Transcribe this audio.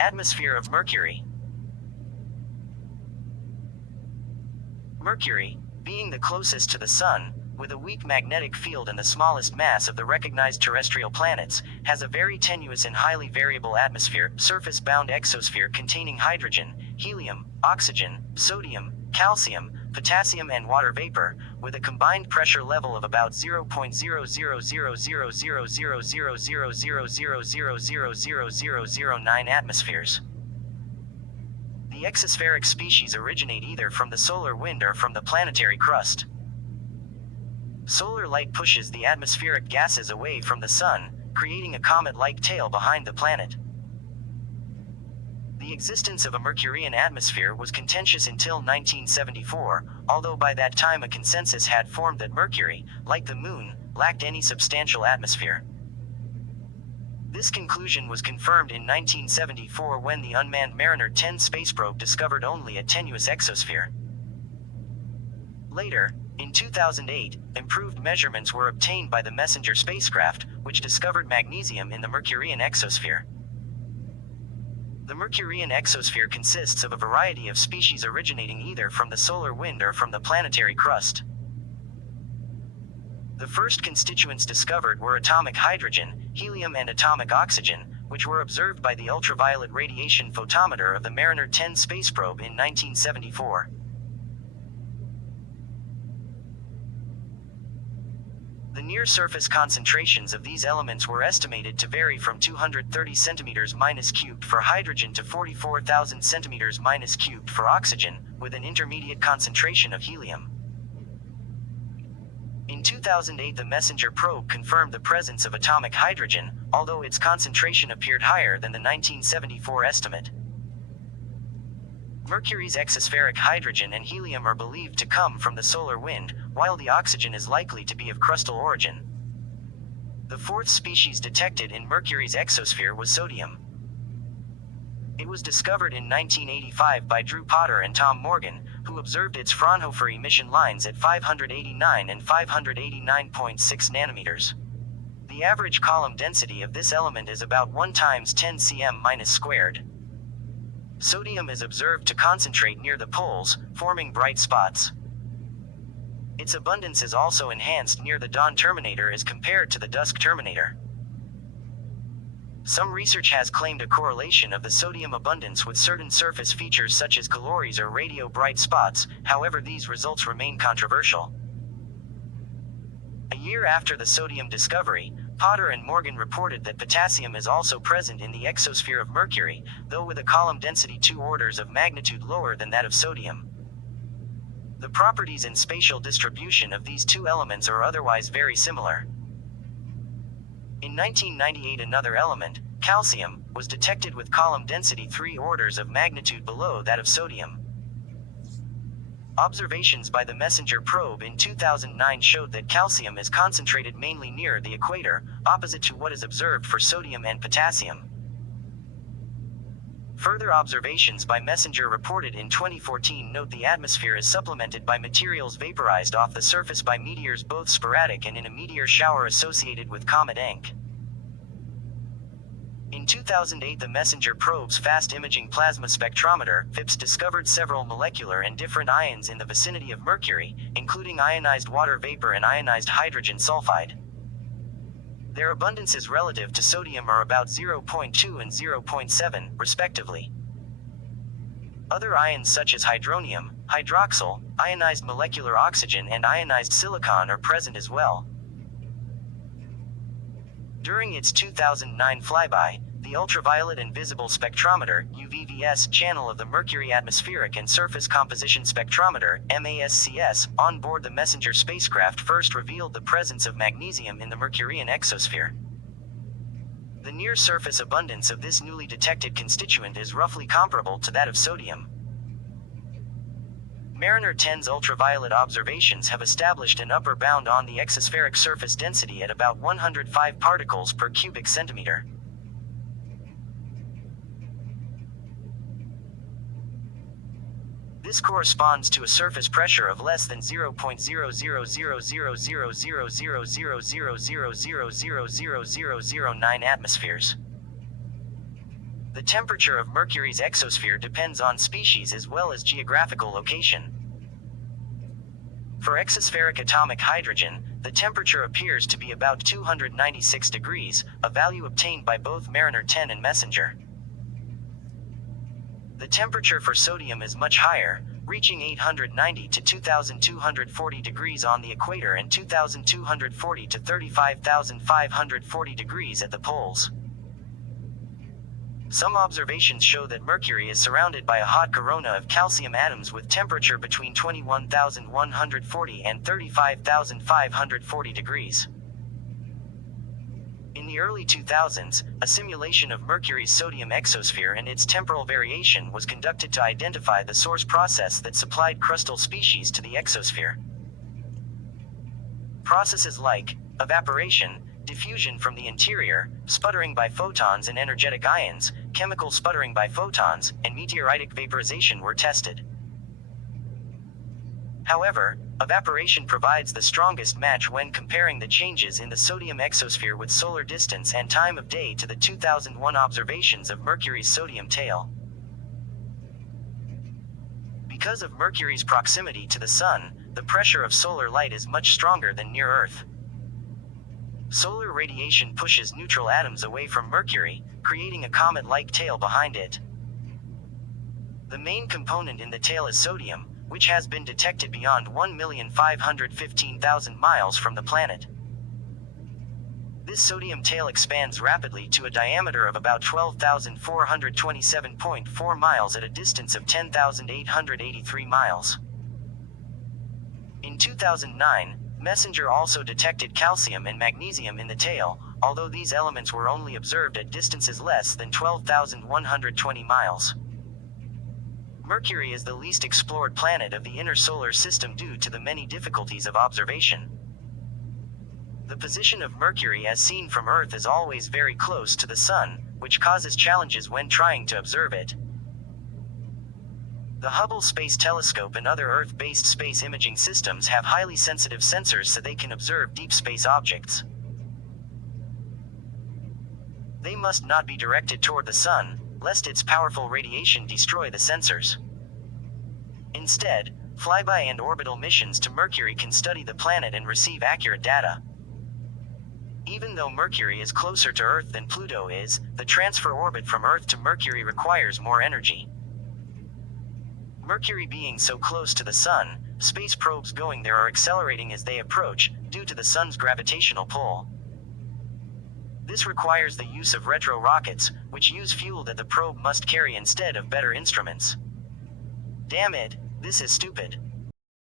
Atmosphere of Mercury. Mercury, being the closest to the Sun, with a weak magnetic field and the smallest mass of the recognized terrestrial planets, has a very tenuous and highly variable atmosphere, surface-bound exosphere containing hydrogen, helium, oxygen, sodium, calcium, potassium and water vapor, with a combined pressure level of about 0.0000000000000009 atmospheres. The exospheric species originate either from the solar wind or from the planetary crust. Solar light pushes the atmospheric gases away from the Sun, creating a comet-like tail behind the planet. The existence of a Mercurian atmosphere was contentious until 1974, although by that time a consensus had formed that Mercury, like the Moon, lacked any substantial atmosphere. This conclusion was confirmed in 1974 when the unmanned Mariner 10 space probe discovered only a tenuous exosphere. Later, in 2008, improved measurements were obtained by the Messenger spacecraft, which discovered magnesium in the Mercurian exosphere. The Mercurian exosphere consists of a variety of species originating either from the solar wind or from the planetary crust. The first constituents discovered were atomic hydrogen, helium and atomic oxygen, which were observed by the ultraviolet radiation photometer of the Mariner 10 space probe in 1974. The near-surface concentrations of these elements were estimated to vary from 230 cm3 for hydrogen to 44,000 cm3 for oxygen, with an intermediate concentration of helium. In 2008, the Messenger probe confirmed the presence of atomic hydrogen, although its concentration appeared higher than the 1974 estimate. Mercury's exospheric hydrogen and helium are believed to come from the solar wind, while the oxygen is likely to be of crustal origin. The fourth species detected in Mercury's exosphere was sodium. It was discovered in 1985 by Drew Potter and Tom Morgan, who observed its Fraunhofer emission lines at 589 and 589.6 nanometers. The average column density of this element is about 1 × 10 cm-². Sodium is observed to concentrate near the poles, forming bright spots. Its abundance is also enhanced near the dawn terminator as compared to the dusk terminator. Some research has claimed a correlation of the sodium abundance with certain surface features such as calories or radio bright spots, however these results remain controversial. A year after the sodium discovery, Potter and Morgan reported that potassium is also present in the exosphere of Mercury, though with a column density 2 orders of magnitude lower than that of sodium. The properties and spatial distribution of these two elements are otherwise very similar. In 1998, another element, calcium, was detected with column density 3 orders of magnitude below that of sodium. Observations by the Messenger probe in 2009 showed that calcium is concentrated mainly near the equator, opposite to what is observed for sodium and potassium. Further observations by Messenger reported in 2014 note the atmosphere is supplemented by materials vaporized off the surface by meteors, both sporadic and in a meteor shower associated with Comet Encke. In 2008, the Messenger probe's Fast Imaging Plasma Spectrometer (FIPS) discovered several molecular and different ions in the vicinity of Mercury, including ionized water vapor and ionized hydrogen sulfide. Their abundances relative to sodium are about 0.2 and 0.7, respectively. Other ions such as hydronium, hydroxyl, ionized molecular oxygen and ionized silicon are present as well. During its 2009 flyby, the Ultraviolet and Visible Spectrometer (UVVS) channel of the Mercury Atmospheric and Surface Composition Spectrometer (MASCS) on board the Messenger spacecraft first revealed the presence of magnesium in the Mercurian exosphere. The near-surface abundance of this newly detected constituent is roughly comparable to that of sodium. Mariner 10's ultraviolet observations have established an upper bound on the exospheric surface density at about 105 particles per cubic centimeter. This corresponds to a surface pressure of less than 0.0000000000000009 atmospheres. The temperature of Mercury's exosphere depends on species as well as geographical location. For exospheric atomic hydrogen, the temperature appears to be about 296 degrees, a value obtained by both Mariner 10 and Messenger. The temperature for sodium is much higher, reaching 890 to 2240 degrees on the equator and 2240 to 35,540 degrees at the poles. Some observations show that Mercury is surrounded by a hot corona of calcium atoms with temperature between 21,140 and 35,540 degrees. In the early 2000s, a simulation of Mercury's sodium exosphere and its temporal variation was conducted to identify the source process that supplied crustal species to the exosphere. Processes like evaporation, diffusion from the interior, sputtering by photons and energetic ions, chemical sputtering by photons, and meteoritic vaporization were tested. However, evaporation provides the strongest match when comparing the changes in the sodium exosphere with solar distance and time of day to the 2001 observations of Mercury's sodium tail. Because of Mercury's proximity to the Sun, the pressure of solar light is much stronger than near Earth. Solar radiation pushes neutral atoms away from Mercury, creating a comet-like tail behind it. The main component in the tail is sodium, which has been detected beyond 1,515,000 miles from the planet. This sodium tail expands rapidly to a diameter of about 12,427.4 miles at a distance of 10,883 miles. In 2009, Messenger also detected calcium and magnesium in the tail, although these elements were only observed at distances less than 12,120 miles. Mercury is the least explored planet of the inner solar system due to the many difficulties of observation. The position of Mercury as seen from Earth is always very close to the Sun, which causes challenges when trying to observe it. The Hubble Space Telescope and other Earth-based space imaging systems have highly sensitive sensors so they can observe deep space objects. They must not be directed toward the Sun, lest its powerful radiation destroy the sensors. Instead, flyby and orbital missions to Mercury can study the planet and receive accurate data. Even though Mercury is closer to Earth than Pluto is, the transfer orbit from Earth to Mercury requires more energy. Mercury being so close to the Sun, space probes going there are accelerating as they approach, due to the Sun's gravitational pull. This requires the use of retro rockets, which use fuel that the probe must carry instead of better instruments. Damn it, this is stupid.